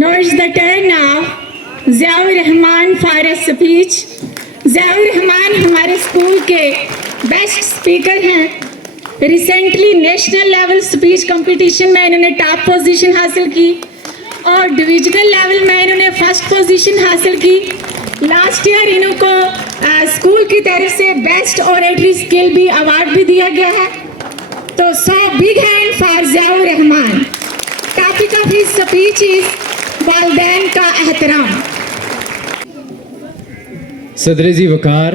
Now it's the turn of Ziaur Rahman for a speech. Ziaur Rahman हमारे school के best speaker हैं. Recently national level speech competition में इन्होंने top position हासिल की और डिविजनल लेवल में इन्होंने फर्स्ट पोजीशन हासिल की. लास्ट ईयर इनको स्कूल की तरफ से बेस्ट ऑरेटरी स्किल भी अवार्ड भी दिया गया है. तो so big hand for Ziaur Rahman. Topic of his speech is वालिदैन का एहतराम. सदर जी वकार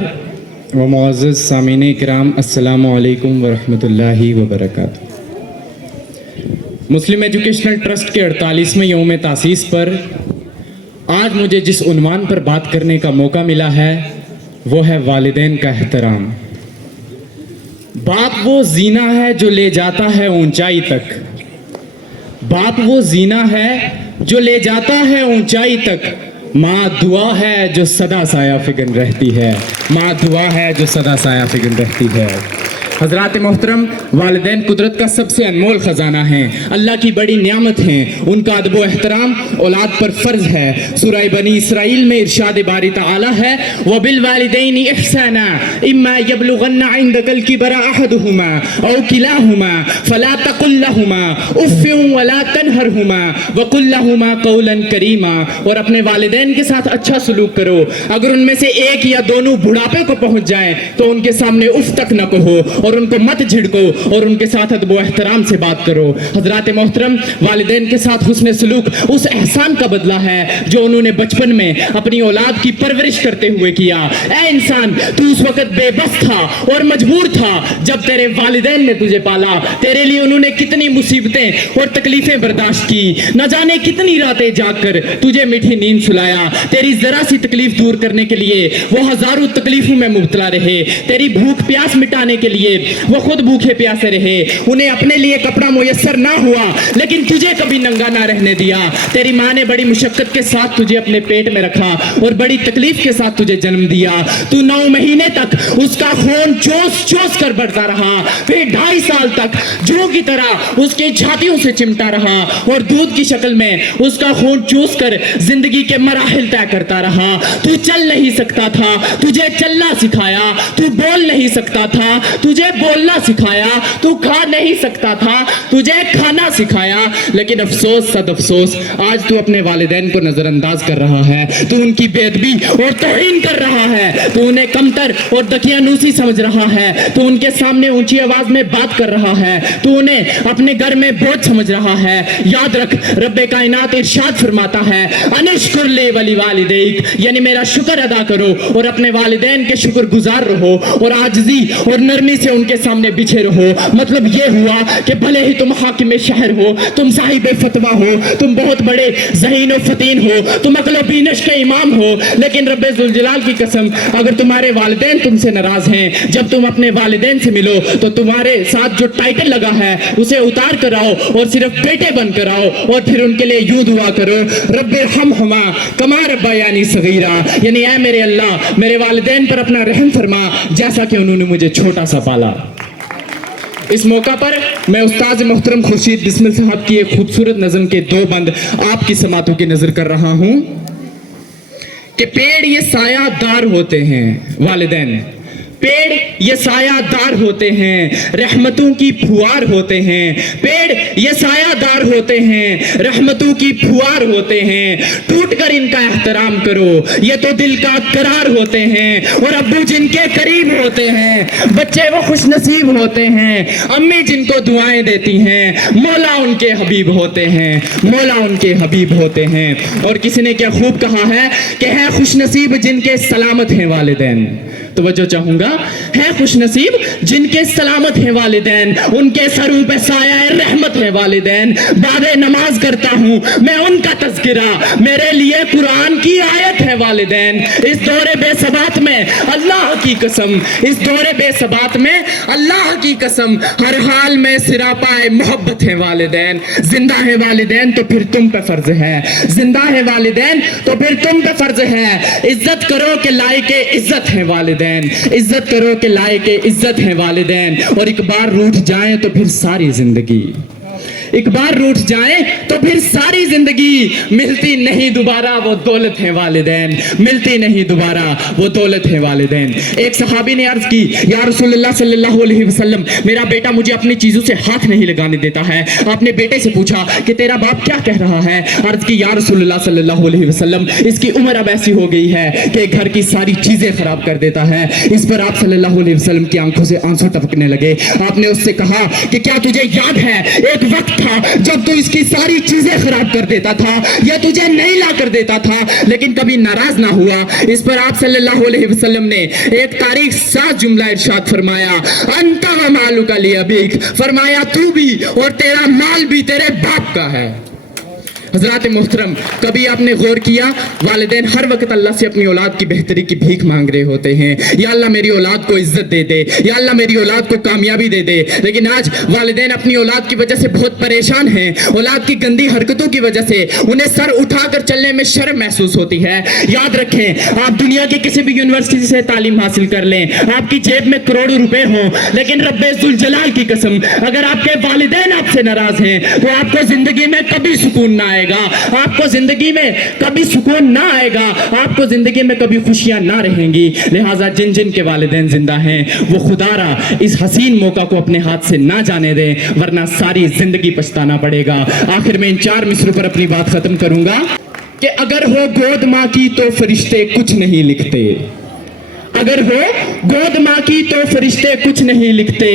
व मुअज़्ज़ज़ सामीन इकराम अस्सलामु अलैकुम व रहमतुल्लाहि व बरकातुहू. मुस्लिम एजुकेशनल ट्रस्ट के 48वें यौम तासीस पर आज मुझे जिस उन्वान पर बात करने का मौका मिला है वो है वालिदैन का एहतराम. बाप वो जीना है जो ले जाता है ऊंचाई तक. बाप वो जीना है जो ले जाता है ऊंचाई तक. माँ दुआ है जो सदा साया फिगन रहती है. माँ दुआ है जो सदा साया फिगन रहती है. हज़रात मोहतरम, वालिदैन कुदरत का सबसे अनमोल ख़जाना हैं. अल्लाह की बड़ी नियामत हैं. उनका अदब व एहतराम औलाद पर फ़र्ज़ है. सूरह बनी इसराइल में इरशाद बारी तआला है व बिल वालिदैनि इहसाना इम्मा यबलुगन्ना इंदकल किबरा अहदुहुमा औ किलाहुमा फला तकुल लहुमा उफ़्फ़िन वला तनहरहुमा व कुल लहुमा क़ौलन करीमा. और अपने वालिदैन के साथ अच्छा सलूक करो. अगर उनमें से एक या दोनों बुढ़ापे को पहुंच जाए तो उनके सामने उफ तक न कहो और उनको मत झिड़को और उनके साथ अदब व एहतराम से बात करो. हजरात मोहतरम, वालिदैन के साथ हुस्न सलूक उस एहसान का बदला है जो उन्होंने बचपन में अपनी औलाद की परवरिश करते हुए किया. ऐ इंसान, तू उस वक्त बेबस था और मजबूर था जब तेरे वालिदैन ने तुझे पाला. तेरे लिए उन्होंने कितनी मुसीबतें और तकलीफें बर्दाश्त की. न जाने कितनी रातें जागकर तुझे मीठी नींद सुलाया. तेरी जरा सी तकलीफ दूर करने के लिए वो हजारों तकलीफों में मुब्तला रहे. तेरी भूख प्यास मिटाने के लिए वो खुद भूखे प्यासे रहे. उन्हें अपने लिए कपड़ा मुयस्सर ना हुआ लेकिन तुझे कभी नंगा ना रहने दिया. तेरी माँ ने बड़ी मुशक्कत के साथ तुझे अपने पेट में रखा और बड़ी तकलीफ के साथ तुझे जन्म दिया. तू 9 महीने तक उसका खून चूस चूस कर बढ़ता रहा. फिर 2.5 साल तक जू की तरह उसकी छातियों से चिमटा रहा और दूध की शक्ल में उसका खून चूस कर जिंदगी के मराहिल तय करता रहा. तू चल नहीं सकता था, तुझे चलना सिखाया. तू बोल नहीं सकता था, तुझे बोलना सिखाया. तू खा नहीं सकता था, तुझे खाना सिखाया. लेकिन अफसोस सद अफसोस, आज तू अपने वालिदैन को नजरअंदाज कर रहा है. तू उनकी बेअदबी और तौहीन कर रहा है. तू उन्हें कमतर और दकियानूसी समझ रहा है. तू उनके सामने ऊंची आवाज में बात कर रहा है. तू उन्हें अपने घर में बोझ समझ रहा है. याद रख, रब्बे कायनात इरशाद फरमाता है अनिश्कुर ले वली वालिदैक, यानी मेरा शुक्र अदा करो और अपने वालिदैन के शुक्र गुजार रहो और आजिज़ी और नरमी से उनके सामने बिछे रहो. मतलब ये हुआ कि भले ही तुम हाकिम शहर हो, तुम साहिब फतवा हो, तुम बहुत बड़े ज़हीन व फतीन हो, तुम अक्ल व बीनश के इमाम हो, लेकिन रब्बे ज़ुल जलाल की कसम, अगर तुम्हारे वालिदैन तुमसे नाराज हैं, जब तुम अपने वालिदैन से मिलो तो तुम्हारे साथ जो टाइटल लगा है उसे उतार कर आओ और सिर्फ बेटे बन कर आओ और फिर उनके लिए यूं दुआ करो रब्बे रहमहुमा कमा रब्बयानी सगीरा, यानी ऐ मेरे अल्लाह, मेरे वालिदैन पर अपना रहम फरमा जैसा कि उन्होंने मुझे छोटा सा पाला. इस मौका पर मैं उस्ताद मोहतरम खुर्शीद बिस्मिल साहब की एक खूबसूरत नज़म के 2 बंद आपकी समातों की नजर कर रहा हूं कि पेड़ ये सायादार होते हैं. वालिदैन पेड़ ये सायादार होते हैं, रहमतों की फुहार होते हैं. पेड़ ये सायादार होते हैं, रहमतों की फुहार होते हैं. टूट कर इनका एहतराम करो, ये तो दिल का करार होते हैं. और अब्बू जिनके करीब होते हैं, बच्चे वो खुश नसीब होते हैं. अम्मी जिनको दुआएं देती हैं, मौला उनके हबीब होते हैं. मौला उनके हबीब होते हैं. और किसी ने क्या खूब कहा है कि है खुश नसीब जिनके सलामत हैं वालिदैन. तवज्जो चाहूंगा, है खुश नसीब जिनके सलामत हैं वालिदैन, उनके सरूप साया रहमत है वालिदैन. बादे नमाज करता हूँ मैं उनका तज़किरा, मेरे लिए कुरान की आयत है वालिदैन. इस दौरे बेसबात में अल्लाह की कसम, इस दौरे बेसबात में अल्लाह की कसम, हर हाल में सिरापाए मोहब्बत है वालिदैन. जिंदा है वालिदैन तो फिर तुम पे फर्ज है, जिंदा है वालिदैन तो फिर तुम पे फर्ज है. इज्जत करो के लायके इज्जत है वालिदैन, इज्जत करो के लायके इज्जत है वालिदैन. और एक बार रूठ जाएं तो फिर सारी जिंदगी, ایک بار روٹ جائیں تو پھر ساری زندگی ملتی نہیں دوبارہ وہ دولت ہے والدین، ملتی نہیں دوبارہ وہ دولت ہے والدین۔ ایک صحابی نے عرض کی یا رسول اللہ صلی اللہ علیہ وسلم میرا بیٹا مجھے اپنی چیزوں سے ہاتھ نہیں لگانے دیتا ہے۔ آپ نے بیٹے سے پوچھا کہ تیرا باپ کیا کہہ رہا ہے؟ عرض کی یا رسول اللہ صلی اللہ علیہ وسلم اس کی عمر اب ایسی ہو گئی ہے کہ گھر کی ساری چیزیں خراب کر دیتا ہے۔ اس پر آپ صلی اللہ علیہ وسلم کی آنکھوں سے آنسو ٹپکنے لگے۔ آپ نے اس سے کہا کہ کیا تجھے یاد ہے ایک وقت تھا جب تو اس کی ساری چیزیں خراب کر دیتا تھا یا تجھے نہیں لا کر دیتا تھا لیکن کبھی ناراض نہ ہوا؟ اس پر آپ صلی اللہ علیہ وسلم نے ایک تاریخ ساز جملہ ارشاد فرمایا انت و مالک لابیک، فرمایا تو بھی اور تیرا مال بھی تیرے باپ کا ہے۔ حضرات محترم، کبھی آپ نے غور کیا والدین ہر وقت اللہ سے اپنی اولاد کی بہتری کی بھیک مانگ رہے ہوتے ہیں، یا اللہ میری اولاد کو عزت دے دے، یا اللہ میری اولاد کو کامیابی دے دے، لیکن آج والدین اپنی اولاد کی وجہ سے بہت پریشان ہیں۔ اولاد کی گندی حرکتوں کی وجہ سے انہیں سر اٹھا کر چلنے میں شرم محسوس ہوتی ہے۔ یاد رکھیں، آپ دنیا کی کسی بھی یونیورسٹی سے تعلیم حاصل کر لیں، آپ کی جیب میں کروڑوں روپے ہوں، لیکن رب ذوالجلال کی قسم اگر آپ کے والدین آپ سے ناراض ہیں تو آپ کو زندگی میں کبھی سکون نہ آئے گا، آپ کو زندگی میں کبھی سکون نہ آئے گا، آپ کو زندگی میں کبھی خوشیاں نہ رہیں گی۔ لہٰذا جن جن کے والدین زندہ ہیں وہ خدا را اس حسین موقع کو اپنے ہاتھ سے نہ جانے دیں ورنہ ساری زندگی پچھتانا پڑے گا۔ آخر میں ان 4 مصروں پر اپنی بات ختم کروں گا کہ اگر ہو گود ماں کی تو فرشتے کچھ نہیں لکھتے، اگر ہو گود ماں کی تو فرشتے کچھ نہیں لکھتے،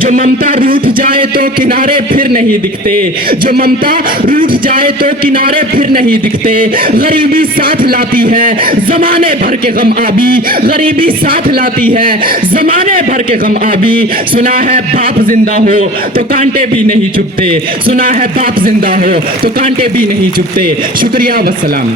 جو ممتا روٹھ جائے تو کنارے پھر نہیں دکھتے، جو ممتا روٹھ جائے تو کنارے پھر نہیں دکھتے، غریبی ساتھ لاتی ہے زمانے بھر کے غم آبی، غریبی ساتھ لاتی ہے زمانے بھر کے غم آبی، سنا ہے باپ زندہ ہو تو کانٹے بھی نہیں چبھتے، سنا ہے باپ زندہ ہو تو کانٹے بھی نہیں چبھتے۔ شکریہ والسلام۔